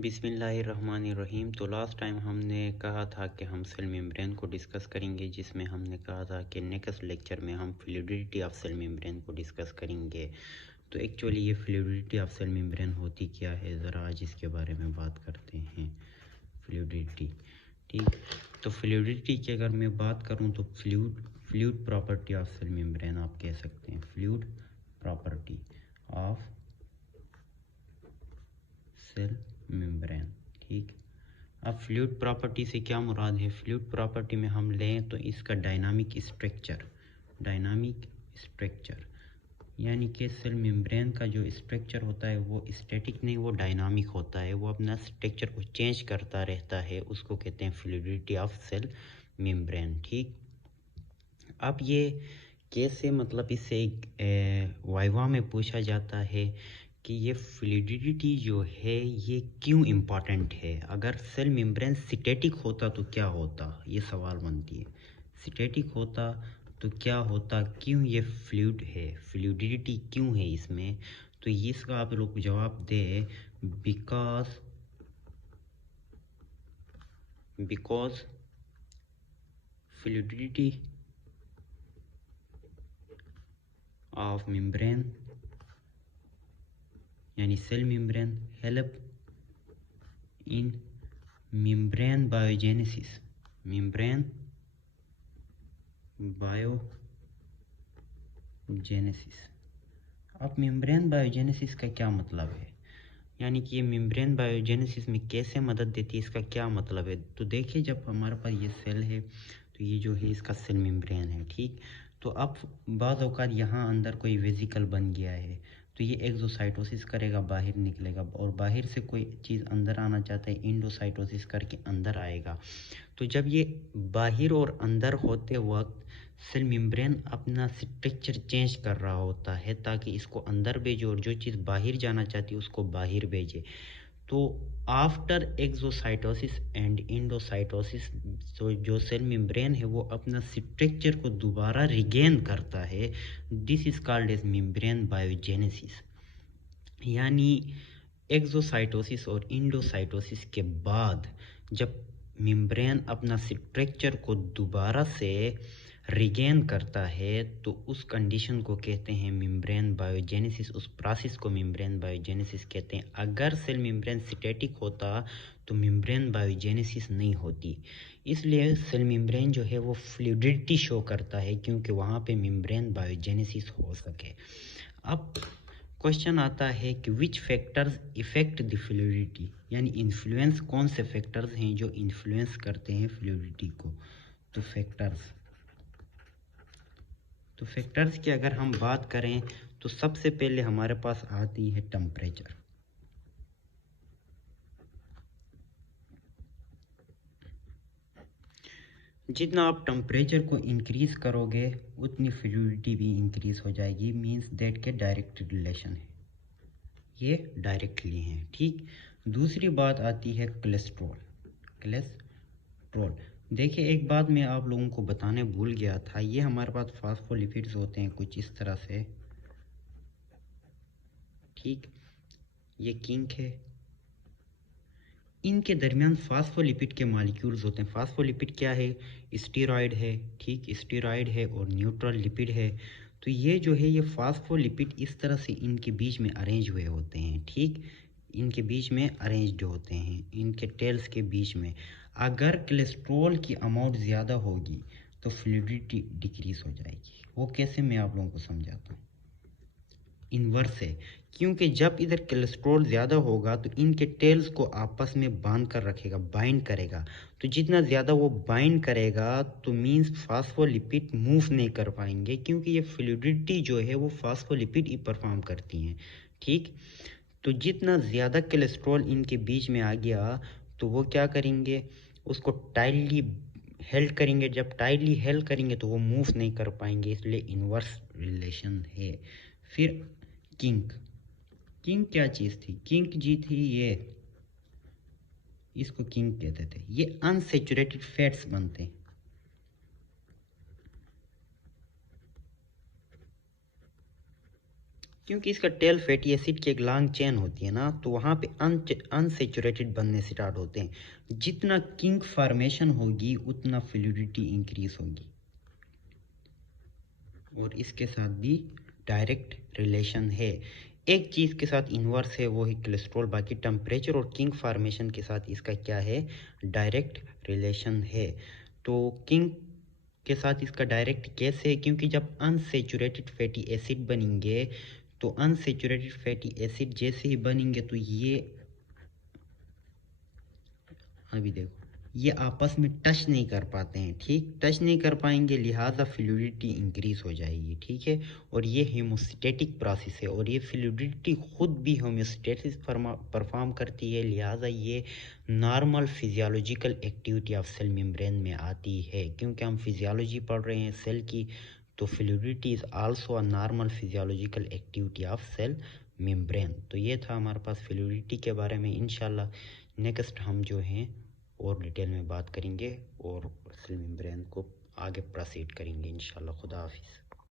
बिस्मिल्लाहिर्रहमानिर्रहीम। तो last time हमने कहा था कि हम सेल मेम्ब्रेन को डिस्कस करेंगे, जिसमें हमने कहा था कि नेक्स्ट लेक्चर में हम फ्लूइडिटी ऑफ सेल मेम्ब्रेन को डिस्कस करेंगे। तो एक्चुअली ये फ्लूइडिटी ऑफ सेल मेम्ब्रेन होती क्या है, ज़रा आज इसके बारे में बात करते हैं। फ्लूइडिटी, ठीक। तो फ्लूइडिटी की अगर मैं बात करूं तो fluid property of cell membrane आप कह सकते हैं। Fluid property of cell membrane, ठीक। अब फ्लूइड प्रॉपर्टी से क्या मुराद है? फ्लूइड प्रॉपर्टी में हम लें तो इसका डायनामिक स्ट्रक्चर यानी कि सेल मेम्ब्रेन का जो स्ट्रक्चर होता है वो स्टैटिक नहीं, वो डायनामिक होता है। वो अपना स्ट्रक्चर को चेंज करता रहता है, उसको कहते हैं फ्लूइडिटी ऑफ सेल मेम्ब्रेन, ठीक। अब ये कैसे, मतलब इससे वाइवा में पूछा जाता है कि ये फ्लूइडिटी जो है ये क्यों इम्पॉर्टेंट है। अगर सेल मेम्ब्रेन स्टैटिक होता तो क्या होता, ये सवाल बनती है। स्टैटिक होता तो क्या होता, क्यों ये फ्लूइड है, फ्लूइडिटी क्यों है इसमें। तो इसका आप लोग जवाब दे बिकॉज फ्लूइडिटी ऑफ मेम्ब्रेन यानी cell membrane help in membrane biogenesis. अब मेम्ब्रेन बायोजेनेसिस का क्या मतलब है, यानी कि ये मेम्ब्रेन बायोजेनेसिस में कैसे मदद देती है, इसका क्या मतलब है। तो देखिए, जब हमारे पास ये सेल है तो ये जो है इसका सेल मेम्ब्रेन है, ठीक। तो अब बाज़ औक़ात यहाँ अंदर कोई वेसिकल बन गया है तो ये एक्सोसाइटोसिस करेगा, बाहर निकलेगा, और बाहर से कोई चीज़ अंदर आना चाहता है, इंडोसाइटोसिस करके अंदर आएगा। तो जब ये बाहर और अंदर होते वक्त सेल मेम्ब्रेन अपना स्ट्रक्चर चेंज कर रहा होता है ताकि इसको अंदर भेजे और जो चीज़ बाहर जाना चाहती है उसको बाहर भेजे। तो आफ्टर एक्सोसाइटोसिस एंड इंडोसाइटोसिस जो सेल मेम्ब्रेन है वो अपना स्ट्रक्चर को दोबारा रिगेन करता है। This is called as membrane biogenesis. यानी एक्सोसाइटोसिस और इंडोसाइटोसिस के बाद जब मेम्ब्रेन अपना स्ट्रक्चर को दोबारा से रिगेन करता है तो उस कंडीशन को कहते हैं मेम्ब्रेन बायोजेनेसिस। उस प्रोसेस को मेम्ब्रेन बायोजेनेसिस कहते हैं। अगर सेल मेम्ब्रेन स्टैटिक होता तो मेम्ब्रेन बायोजेनेसिस नहीं होती। इसलिए सेल मेम्ब्रेन जो है वो फ्लूइडिटी शो करता है, क्योंकि वहाँ पे मेम्ब्रेन बायोजेनेसिस हो सके। अब क्वेश्चन आता है कि विच फैक्टर्स इफेक्ट द फ्लूइडिटी, यानी इन्फ्लुएंस कौन से फैक्टर्स हैं जो इन्फ्लुएंस करते हैं फ्लूइडिटी को। तो फैक्टर्स की अगर हम बात करें तो सबसे पहले हमारे पास आती है टेम्परेचर। जितना आप टेम्परेचर को इंक्रीज करोगे उतनी फ्लूइडिटी भी इंक्रीज हो जाएगी। मींस दैट के डायरेक्ट रिलेशन है, ये डायरेक्टली हैं, ठीक। दूसरी बात आती है कोलेस्ट्रॉल। देखिए, एक बात मैं आप लोगों को बताने भूल गया था। ये हमारे पास फास्फोलिपिड्स होते हैं कुछ इस तरह से, ठीक। ये किंक है, इनके दरमियान फास्फोलिपिड के मॉलिक्यूल्स होते हैं। फास्फोलिपिड क्या है? स्टेरॉयड है, ठीक। स्टेरॉयड है और न्यूट्रल लिपिड है। तो ये जो है ये फास्फोलिपिड इस तरह से इनके बीच में अरेंज हुए होते हैं, ठीक। इनके बीच में अरेंज्ड होते हैं, इनके टेल्स के बीच में। अगर कोलेस्ट्रॉल की अमाउंट ज़्यादा होगी तो फ्लूइडिटी डिक्रीज हो जाएगी। वो कैसे, मैं आप लोगों को समझाता हूँ। इन्वर्स है, क्योंकि जब इधर कोलेस्ट्रॉल ज़्यादा होगा तो इनके टेल्स को आपस में बांध कर रखेगा, बाइंड करेगा। तो जितना ज़्यादा वो बाइंड करेगा तो मींस फास्फोलिपिड मूव नहीं कर पाएंगे, क्योंकि ये फ्लूइडिटी जो है वो फास्फोलिपिड ही परफॉर्म करती हैं, ठीक। तो जितना ज़्यादा कोलेस्ट्रॉल इनके बीच में आ गया तो वो क्या करेंगे, उसको टाइटली हेल्ड करेंगे। जब टाइटली हेल्ड करेंगे तो वो मूव नहीं कर पाएंगे, इसलिए इन्वर्स रिलेशन है। फिर किंक क्या चीज़ थी? किंक जी थी ये, इसको किंक कहते थे। ये अनसेचुरेटेड फैट्स बनते हैं। क्योंकि इसका टेल फैटी एसिड की एक लॉन्ग चेन होती है ना, तो वहाँ पे अनसेचुरेटेड बनने स्टार्ट होते हैं। जितना किंक फॉर्मेशन होगी उतना फ्लूइडिटी इंक्रीज होगी, और इसके साथ भी डायरेक्ट रिलेशन है। एक चीज़ के साथ इन्वर्स है, वो है कोलेस्ट्रॉल। बाकी टेम्परेचर और किंक फॉर्मेशन के साथ इसका क्या है, डायरेक्ट रिलेशन है। तो किंक के साथ इसका डायरेक्ट कैसे है, क्योंकि जब अनसेचुरेटेड फैटी एसिड बनेंगे, तो अनसेचुरेटेड फैटी एसिड जैसे ही बनेंगे तो ये अभी देखो ये आपस में टच नहीं कर पाते हैं, ठीक, टच नहीं कर पाएंगे, लिहाजा फ्लूइडिटी इंक्रीज हो जाएगी, ठीक है। और ये हेमोस्टेटिक प्रोसेस है, और ये फ्लूइडिटी खुद भी होम्योस्टेसिस परफॉर्म करती है, लिहाजा ये normal physiological activity of cell membrane में आती है। क्योंकि हम फिजियोलॉजी पढ़ रहे हैं सेल की, तो fluidity is also a normal physiological activity of cell membrane. तो ये था हमारे पास फ्लूइडिटी के बारे में। इंशाल्लाह नेक्स्ट हम जो हैं और डिटेल में बात करेंगे और सेल मेम्ब्रेन को आगे प्रोसीड करेंगे इंशाल्लाह। खुदा हाफिज़।